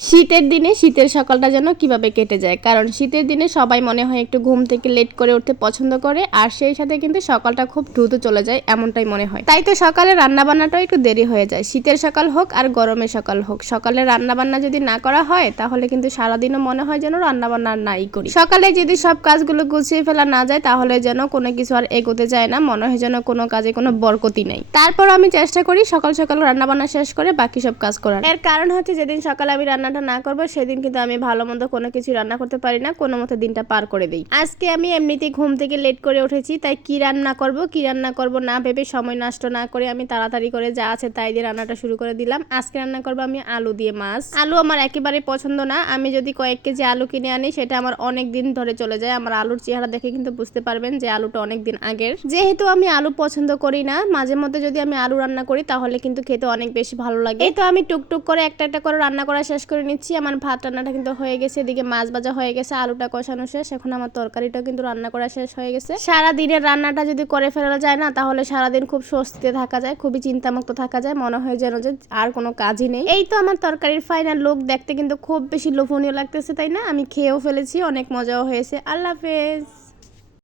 শীতের দিনে শীতের সকালটা যেন কিভাবে কেটে যায়, কারণ শীতের দিনে সবাই মনে হয় একটু ঘুম থেকে লেট করে উঠতে পছন্দ করে, আর সেই সাথে কিন্তু সকালটা খুব দ্রুত চলে যায় এমনটাই মনে হয়। তাই তো সকালে রান্নাবান্নাটাও একটু দেরি হয়ে যায়, শীতের সকাল হোক আর গরমের সকাল হোক। সকালে রান্নাবান্না যদি না করা হয় তাহলে কিন্তু সারাদিনও মনে হয় যেন রান্নাবান্না নাই করি। সকালে যদি সব কাজগুলো গুছিয়ে ফেলা না যায় তাহলে যেন কোনো কিছু আর এগোতে যায় না, মনে হয় যেন কোনো কাজে কোনো বরকতি নাই। তারপর আমি চেষ্টা করি সকাল সকাল রান্নাবান্না শেষ করে বাকি সব কাজ করার। এর কারণ হচ্ছে যেদিন সকালে আমি রান্নাটা না করবো সেদিন কিন্তু আমি ভালো মন্দ কোনো কিছু রান্না করতে পারি না, কোনো মতে দিনটা পার করে দিই। আজকে আমি এমনিতেই ঘুম থেকে লেট করে উঠেছি, তাই কি রান্না করব না ভেবে সময় নষ্ট না করে আমি তাড়াতাড়ি করে যা আছে তাই দিয়ে রান্নাটা শুরু করে দিলাম। আজকে রান্না করবো আমি আলু দিয়ে মাছ। আলু আমার একেবারে পছন্দ না, আমি যদি কয়েক কেজি আলু কিনে আনি সেটা আমার অনেক দিন ধরে চলে যায়। আমার আলুর চেহারা দেখে কিন্তু বুঝতে পারবেন যে আলুটা অনেক দিন আগের। যেহেতু আমি আলু পছন্দ করি না, মাঝে মধ্যে যদি আমি আলু রান্না করি তাহলে কিন্তু খেতে অনেক বেশি ভালো লাগে। এই তো আমি টুকটুক করে একটা একটা করে রান্না করা শেষ করে নিচ্ছি। আমার ভাত রান্নাটা কিন্তু হয়ে গেছে, এদিকে মাছ ভাজা হয়ে গেছে, আলুটা কষানো শেষ, এখন আমার তরকারিটাও কিন্তু রান্না করা শেষ হয়ে গেছে। সারা দিনের রান্নাটা যদি করে ফেলা যায় না তাহলে সারাদিন খুব স্বস্তিতে থাকা যায়, খুবই চিন্তামুক্ত থাকা যায়, মনে হয় যেন যে আর কোনো কাজই নেই। এই তো আমার তরকারির ফাইনাল লুক, দেখতে কিন্তু খুব বেশি লোভনীয় লাগতেছে, তাই না? আমি খেয়েও ফেলেছি, অনেক মজাও হয়েছে। আল্লাহ হাফেজ।